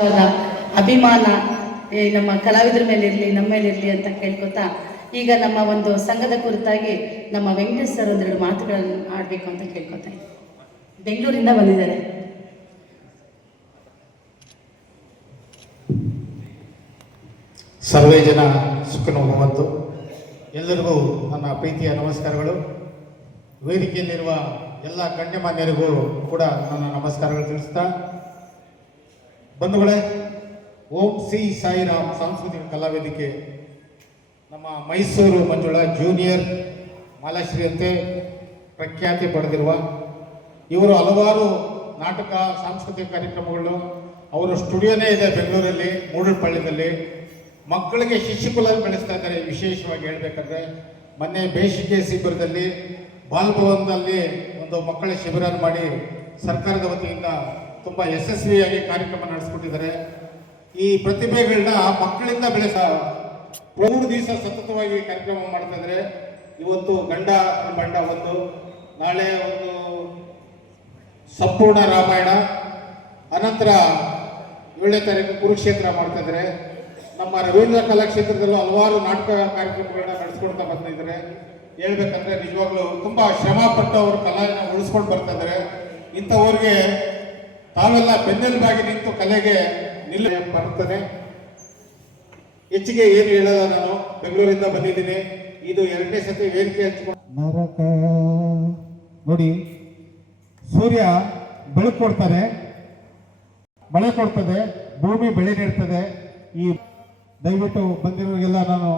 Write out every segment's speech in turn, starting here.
ಅವರ ಅಭಿಮಾನ ನಮ್ಮ ಕಲಾವಿದರ ಮೇಲೆ ಇರಲಿ, ನಮ್ಮ ಮೇಲೆ ಇರಲಿ ಅಂತ ಕೇಳ್ಕೊತಾ, ಈಗ ನಮ್ಮ ಒಂದು ಸಂಘದ ಕುರಿತಾಗಿ ನಮ್ಮ ವೆಂಕಟೇಶ್ ಸರ್ ಒಂದೆರಡು ಮಾತುಗಳನ್ನು ಆಡಬೇಕು ಅಂತ ಕೇಳ್ಕೊತಾ ಇದ್ದೀನಿ. ಬೆಂಗಳೂರಿಂದ ಬಂದಿದ್ದಾರೆ. ಸರ್ವೇ ಜನ ಸುಖನೋ ಭವಂತು. ಎಲ್ಲರಿಗೂ ನನ್ನ ಪ್ರೀತಿಯ ನಮಸ್ಕಾರಗಳು. ವೇದಿಕೆಯಲ್ಲಿರುವ ಎಲ್ಲ ಗಣ್ಯಮಾನ್ಯರಿಗೂ ಕೂಡ ನನ್ನ ನಮಸ್ಕಾರಗಳು ತಿಳಿಸ್ತಾ, ಬಂಧುಗಳೇ, ಓಂ ಶ್ರೀ ಸಾಯಿರಾಮ್ ಸಾಂಸ್ಕೃತಿಕ ಕಲಾವೇದಿಕೆ ನಮ್ಮ ಮೈಸೂರು ಮಂಜುಳಾ ಜೂನಿಯರ್ ಮಾಲಾಶ್ರೀಯಂತೆ ಪ್ರಖ್ಯಾತಿ ಪಡೆದಿರುವ ಇವರು ಹಲವಾರು ನಾಟಕ ಸಾಂಸ್ಕೃತಿಕ ಕಾರ್ಯಕ್ರಮಗಳು, ಅವರ ಸ್ಟುಡಿಯೋನೇ ಇದೆ ಬೆಂಗಳೂರಲ್ಲಿ ಮೂಡಲಪಾಳ್ಯದಲ್ಲಿ. ಮಕ್ಕಳಿಗೆ ಶಿಶುಕುಲ ಬೆಳೆಸ್ತಾ ಇದ್ದಾರೆ. ವಿಶೇಷವಾಗಿ ಹೇಳಬೇಕಂದ್ರೆ ಮೊನ್ನೆ ಬೇಸಿಗೆ ಶಿಬಿರದಲ್ಲಿ ಬಾಲಭವನದಲ್ಲಿ ಒಂದು ಮಕ್ಕಳ ಶಿಬಿರ ಮಾಡಿ ಸರ್ಕಾರದ ವತಿಯಿಂದ ತುಂಬ ಯಶಸ್ವಿಯಾಗಿ ಕಾರ್ಯಕ್ರಮ ನಡೆಸ್ಕೊಟ್ಟಿದ್ದಾರೆ. ಈ ಪ್ರತಿಭೆಗಳನ್ನ ಮಕ್ಕಳಿಂದ ಬೆಳೆಸ 3 ದಿವಸ ಸತತವಾಗಿ ಕಾರ್ಯಕ್ರಮ ಮಾಡ್ತಾ ಇದ್ದಾರೆ. ಇವತ್ತು ಗಂಡ ಬಂಡ ಒಂದು, ನಾಳೆ ಒಂದು ಸಂಪೂರ್ಣ ರಾಮಾಯಣ, ಅನಂತರ 7ನೇ ತಾರೀಕು ಕುರುಕ್ಷೇತ್ರ ಮಾಡ್ತಾ ಇದ್ದಾರೆ. ನಮ್ಮ ರವೀಂದ್ರ ಕಲಾಕ್ಷೇತ್ರದಲ್ಲೂ ಹಲವಾರು ನಾಟಕ ಕಾರ್ಯಕ್ರಮಗಳನ್ನ ನಡೆಸ್ಕೊಡ್ತಾ ಬಂದಿದ್ದಾರೆ. ಹೇಳ್ಬೇಕಂದ್ರೆ ನಿಜವಾಗ್ಲೂ ತುಂಬಾ ಶ್ರಮ ಪಟ್ಟು ಅವರು ಕಲೆಯನ್ನು ಉಳಿಸ್ಕೊಂಡು ಬರ್ತಾ ಇದ್ದಾರೆ. ಇಂಥವ್ರಿಗೆ ತಾವೆಲ್ಲ ಬೆನ್ನೆಲುಬಾಗಿ ನಿಂತು ಕಲೆಗೆ ಬರ್ತದೆ. ಹೆಚ್ಚಿಗೆ ಏನು ಹೇಳಲ್ಲ, ನಾನು ಬೆಂಗಳೂರಿಂದ ಬಂದಿದ್ದೀನಿ. ಇದು 2ನೇ ಸತಿ ವೇದಿಕೆ ಹಂಚ್ಕೊಂಡು ನೋಡಿ, ಸೂರ್ಯ ಬೆಳಕು ಕೊಡ್ತಾನೆ, ಮಳೆ ಕೊಡ್ತದೆ, ಭೂಮಿ ಬೆಳೆ ನೀಡ್ತದೆ. ಈ ದಯವಿಟ್ಟು ಬಂದಿರೋರಿಗೆಲ್ಲ ನಾನು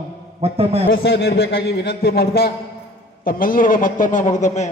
ಮತ್ತೊಮ್ಮೆ ಪ್ರೋತ್ಸಾಹ ನೀಡಬೇಕಾಗಿ ವಿನಂತಿ ಮಾಡ್ತಾ, ತಮ್ಮೆಲ್ಲರಿಗೂ ಮತ್ತೊಮ್ಮೆ